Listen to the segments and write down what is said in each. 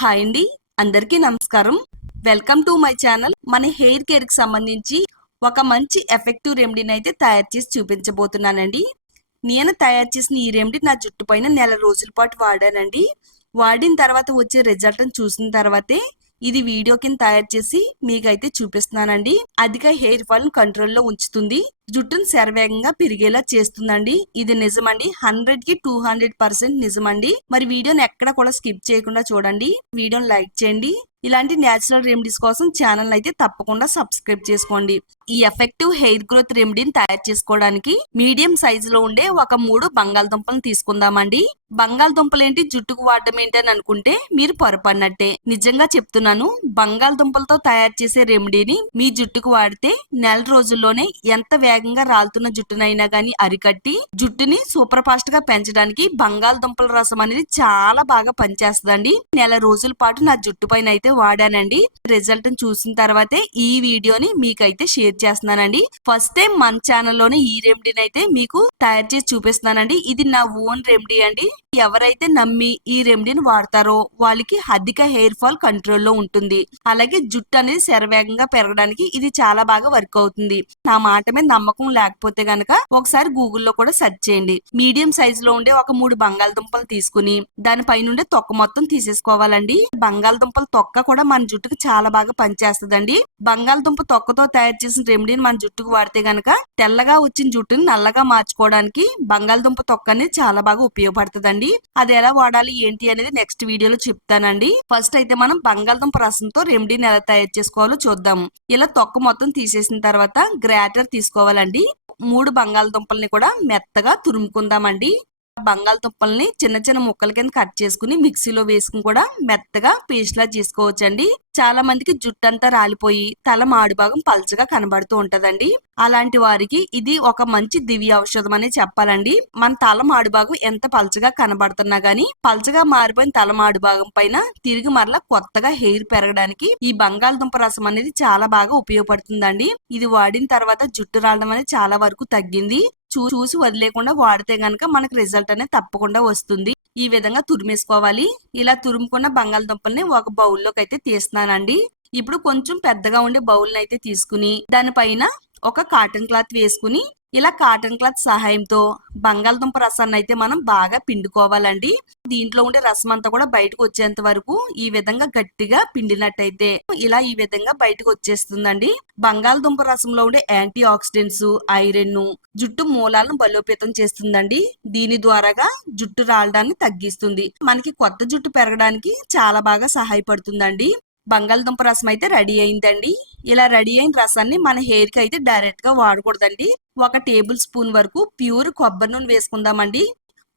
Hi అండి, అందరికీ నమస్కారం. Welcome to my channel. మన హెయిర్ కేర్ కి సంబంధించి ఒక మంచి ఎఫెక్టివ్ రెమెడీని అయితే తయారు చేసి చూపించబోతున్నానండి. నేను తయారు చేసిన ఈ రెమెడీ నా జుట్టు పైన నెల రోజుల పాటు వాడానండి. వాడిన తర్వాత వచ్చే రిజల్ట్ చూసిన తర్వాతే ఇది వీడియో కింద తయారు చేసి మీకైతే చూపిస్తున్నానండి. అధిక హెయిర్ ఫాల్ కంట్రోల్లో ఉంచుతుంది, జుట్టును శరవేగంగా పెరిగేలా చేస్తుందండి. ఇది నిజమండి, 100కి 200% నిజమండి. మరి వీడియోని ఎక్కడ కూడా స్కిప్ చేయకుండా చూడండి, వీడియోని లైక్ చేయండి. ఇలాంటి న్యాచురల్ రెమెడీస్ కోసం ఛానల్ అయితే తప్పకుండా సబ్స్క్రైబ్ చేసుకోండి. ఈ ఎఫెక్టివ్ హెయిర్ గ్రోత్ రెమెడీని తయారు చేసుకోవడానికి మీడియం సైజు లో ఉండే ఒక 3 బంగాళదుంపలను తీసుకుందామండి. బంగాళదుంపలు ఏంటి, జుట్టుకు వాడడం ఏంటి అని అనుకుంటే మీరు పొరపడినట్టే. నిజంగా చెప్తున్నాను, బంగాళదుంపలతో తయారు చేసే రెమెడీని మీ జుట్టుకు వాడితే నెల రోజుల్లోనే ఎంత వేగంగా రాలుతున్న జుట్టునైనా గానీ అరికట్టి జుట్టుని సూపర్ ఫాస్ట్ గా పెంచడానికి బంగాళదుంపల రసం అనేది చాలా బాగా పనిచేస్తుందండి. నెల రోజుల పాటు నా జుట్టు పైన అయితే వాడానండి. రిజల్ట్ చూసిన తర్వాతే ఈ వీడియోని మీకైతే షేర్ చేస్తున్నానండి. ఫస్ట్ టైం మన ఛానల్లోనే ఈ రెమెడీని అయితే మీకు తయారు చేసి చూపిస్తున్నానండి. ఇది నా ఓన్ రెమెడీ అండి. ఎవరైతే నమ్మి ఈ రెమెడీని వాడతారో వాళ్ళకి అధిక హెయిర్ ఫాల్ కంట్రోల్లో ఉంటుంది. అలాగే జుట్టు అనేది శరవేగంగా పెరగడానికి ఇది చాలా బాగా వర్క్ అవుతుంది. నా మాట మీద నమ్మకం లేకపోతే గనక ఒకసారి గూగుల్లో కూడా సెర్చ్ చేయండి. మీడియం సైజ్ లో ఉండే ఒక 3 బంగాళదుంపలు తీసుకుని దానిపైనుండే తొక్క మొత్తం తీసేసుకోవాలండి. బంగాళదుంపల తొక్క కూడా మన జుట్టుకు చాలా బాగా పనిచేస్తుందండి. బంగాళదుంప తొక్కతో తయారు చేసిన రెమెడీని మన జుట్టుకు వాడితే గనక తెల్లగా వచ్చిన జుట్టుని నల్లగా మార్చుకోవడానికి బంగాళదుంప తొక్క అనేది చాలా బాగా ఉపయోగపడుతుందండి. అది ఎలా వాడాలి ఏంటి అనేది నెక్స్ట్ వీడియోలో చెప్తానండి. ఫస్ట్ అయితే మనం బంగాళదుంప రసంతో రెమెడీని ఎలా తయారు చేసుకోవాలో చూద్దాం. ఇలా తొక్క మొత్తం తీసేసిన తర్వాత గ్రేటర్ తీసుకోవాలండి. 3 బంగాళదుంపల్ని కూడా మెత్తగా తురుముకుందామండి. బంగాళదుంపల్ని చిన్న చిన్న ముక్కల కింద కట్ చేసుకుని మిక్సీలో వేసుకుని కూడా మెత్తగా పేస్ట్ లా చేసుకోవచ్చండి. చాలా మందికి జుట్టు అంతా రాలిపోయి తల మాడు భాగం పల్చగా కనబడుతూ ఉంటదండి. అలాంటి వారికి ఇది ఒక మంచి దివ్య ఔషధం అనే చెప్పాలండి. మన తల మాడు భాగం ఎంత పల్చగా కనబడుతున్నా గానీ పల్చగా మారిపోయిన తల మాడు భాగం పైన తిరిగి మరలా కొత్తగా హెయిర్ పెరగడానికి ఈ బంగాళదుంప రసం అనేది చాలా బాగా ఉపయోగపడుతుందండి. ఇది వాడిన తర్వాత జుట్టు రావడం అనేది చాలా వరకు తగ్గింది. చూసి వదిలేకుండా వాడితే గనక మనకు రిజల్ట్ అనేది తప్పకుండా వస్తుంది. ఈ విధంగా తురిమేసుకోవాలి. ఇలా తురుముకున్న బంగాళదుంపల్ని ఒక బౌల్లోకి అయితే తీస్తున్నానండి. ఇప్పుడు కొంచెం పెద్దగా ఉండే బౌల్ని అయితే తీసుకుని దానిపైన ఒక కాటన్ క్లాత్ వేసుకుని ఇలా కాటన్ క్లాత్ సహాయంతో బంగాళదుంప రసాన్ని అయితే మనం బాగా పిండుకోవాలండి. దీంట్లో ఉండే రసం అంతా కూడా బయటకు వచ్చేంత వరకు ఈ విధంగా గట్టిగా పిండినట్టయితే ఇలా ఈ విధంగా బయటకు వచ్చేస్తుందండి. బంగాళదుంప రసంలో ఉండే యాంటీ ఆక్సిడెంట్స్, ఐరన్ జుట్టు మూలాలను బలోపేతం చేస్తుందండి. దీని ద్వారాగా జుట్టు రాలడాన్ని తగ్గిస్తుంది. మనకి కొత్త జుట్టు పెరగడానికి చాలా బాగా సహాయపడుతుందండి. బంగాళదుంప రసం అయితే రెడీ అయిందండి. ఇలా రెడీ అయిన రసాన్ని మన హెయిర్ కి అయితే డైరెక్ట్ గా వాడకూడదండి. 1 టేబుల్ స్పూన్ వరకు ప్యూర్ కొబ్బరి నూనె వేసుకుందామండి.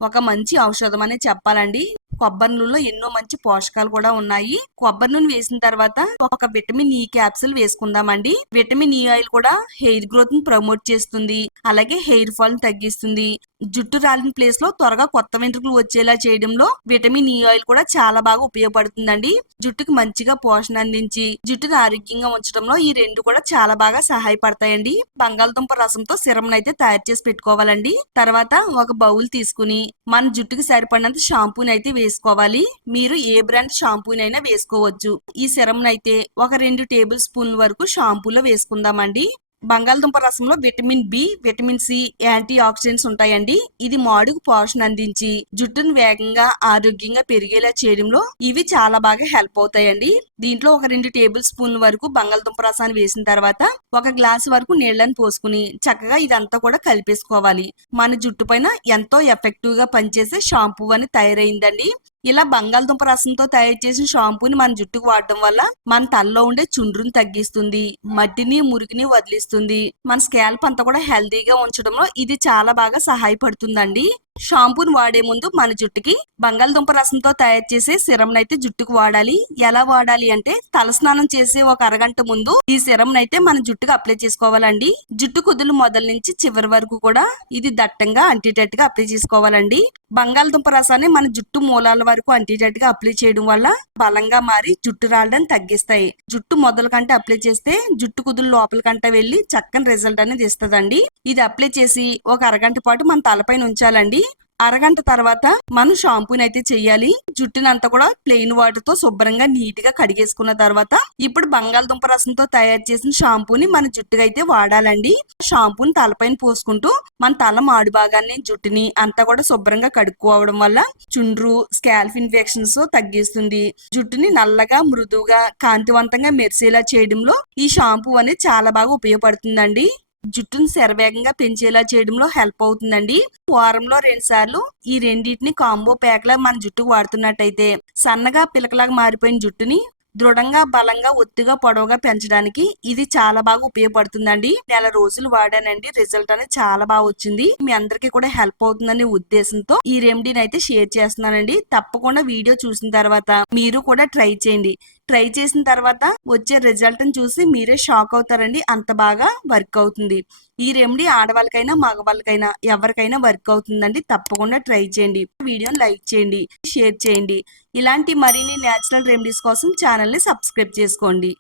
ఒక మంచి ఔషధం అనే చెప్పాలండి. కొబ్బరి నూనెలో ఎన్నో మంచి పోషకాలు కూడా ఉన్నాయి. కొబ్బరి నూనె వేసిన తర్వాత ఒక విటమిన్ ఈ క్యాప్సూల్ వేసుకుందామండి. విటమిన్ ఈ ఆయిల్ కూడా హెయిర్ గ్రోత్ ని ప్రమోట్ చేస్తుంది. అలాగే హెయిర్ ఫాల్ ని తగ్గిస్తుంది. జుట్టు రాలిన ప్లేస్ లో త్వరగా కొత్త వెంట్రుకలు వచ్చేలా చేయడంలో విటమిన్ ఈ ఆయిల్ కూడా చాలా బాగా ఉపయోగపడుతుందండి. జుట్టుకు మంచిగా పోషణ అందించి జుట్టును ఆరోగ్యంగా ఉంచడంలో ఈ రెండు కూడా చాలా బాగా సహాయపడతాయండి. బంగాళదుంప రసంతో సిరం అయితే తయారు చేసి పెట్టుకోవాలండి. తర్వాత ఒక బౌల్ తీసుకుని మన జుట్టుకి సరిపడినంత షాంపూని అయితే వేసుకోవాలి. మీరు ఏ బ్రాండ్ షాంపూనైనా వేసుకోవచ్చు. ఈ సిరం అయితే ఒక 2 టేబుల్ స్పూన్ల వరకు షాంపూలో వేసుకుందామండి. బంగాళదుంప రసంలో vitamin B, vitamin C, antioxidants ఉంటాయండి. ఇది మాడుకు పోషణ అందించి జుట్టును వేగంగా ఆరోగ్యంగా పెరిగేలా చేయడంలో ఇవి చాలా బాగా హెల్ప్ అవుతాయండి. దీంట్లో ఒక 2 టేబుల్ స్పూన్ల వరకు బంగాళదుంప రసాన్ని వేసిన తర్వాత 1 గ్లాస్ వరకు నీళ్లను పోసుకుని చక్కగా ఇదంతా కూడా కలిపేసుకోవాలి. మన జుట్టు పైన ఎంతో ఎఫెక్టివ్ గా పనిచేసే షాంపూ అని తయారైందండి. ఇలా బంగాళదుంప రసంతో తయారు చేసిన షాంపూని మన జుట్టుకు వాడడం వల్ల మన తలలో ఉండే చుండ్రుని తగ్గిస్తుంది, మట్టిని మురికిని వదిలిస్తుంది. మన స్కాల్ప్ అంతా కూడా హెల్తీగా ఉంచడంలో ఇది చాలా బాగా సహాయపడుతుందండి. షాంపూని వాడే ముందు మన జుట్టుకి బంగాళదుంప రసంతో తయారు చేసే సిరం అయితే జుట్టుకు వాడాలి. ఎలా వాడాలి అంటే తలస్నానం చేసే ఒక అరగంట ముందు ఈ సిరం అయితే మన జుట్టుకు అప్లై చేసుకోవాలండి. జుట్టు కుదులు మొదల నుంచి చివరి వరకు కూడా ఇది దట్టంగా అంటేటట్టుగా అప్లై చేసుకోవాలండి. బంగాళదుంప రసాన్ని మన జుట్టు మూలాల వరకు అంటేటట్టుగా అప్లై చేయడం వల్ల బలంగా మారి జుట్టు రాలడం తగ్గిస్తాయి. జుట్టు మొదల కంటే అప్లై చేస్తే జుట్టు కుదులు లోపల కంటే వెళ్లి చక్కని రిజల్ట్ అనేది ఇస్తుందండి. ఇది అప్లై చేసి ఒక అరగంట పాటు మన తలపైన ఉంచాలండి. అరగంట తర్వాత మనం షాంపూని అయితే చెయ్యాలి. జుట్టునంతా కూడా ప్లెయిన్ వాటర్ తో శుభ్రంగా నీట్ గా కడిగేసుకున్న తర్వాత ఇప్పుడు బంగాళదుంప రసంతో తయారు చేసిన షాంపూని మన జుట్టుకి అయితే వాడాలండి. షాంపూని తలపైన పోసుకుంటూ మన తల మాడు భాగాన్ని జుట్టుని అంతా కూడా శుభ్రంగా కడుక్కోవడం వల్ల చుండ్రు స్కాల్ఫ్ ఇన్ఫెక్షన్స్ తగ్గిస్తుంది. జుట్టుని నల్లగా మృదువుగా కాంతివంతంగా మెరిసేలా చేయడంలో ఈ షాంపూ అనేది చాలా బాగా ఉపయోగపడుతుందండి. జుట్టును శరవేగంగా పెంచేలా చేయడంలో హెల్ప్ అవుతుందండి. వారంలో 2 సార్లు ఈ రెండింటిని కాంబో ప్యాక్ లా మన జుట్టుకు వాడుతున్నట్టయితే సన్నగా పిలకలాగా మారిపోయిన జుట్టుని దృఢంగా బలంగా ఒత్తుగా పొడవుగా పెంచడానికి ఇది చాలా బాగా ఉపయోగపడుతుందండి. నెల రోజులు వాడానండి, రిజల్ట్ అనేది చాలా బాగా వచ్చింది. మీ అందరికీ కూడా హెల్ప్ అవుతుందనే ఉద్దేశంతో ఈ రెమెడీని అయితే షేర్ చేస్తున్నానండి. తప్పకుండా వీడియో చూసిన తర్వాత మీరు కూడా ట్రై చేయండి. ట్రై చేసిన తర్వాత వచ్చే రిజల్ట్ ని చూసి మీరే షాక్ అవుతారండి. అంత బాగా వర్క్ అవుతుంది. ఈ రెమెడీ ఆడవాళ్ళకైనా మగవాళ్ళకైనా ఎవరికైనా వర్క్ అవుతుందండి. తప్పకుండా ట్రై చేయండి. వీడియోని లైక్ చేయండి, షేర్ చేయండి. ఇలాంటి మరిన్ని నేచురల్ రెమెడీస్ కోసం ఛానల్ ని సబ్స్క్రైబ్ చేసుకోండి.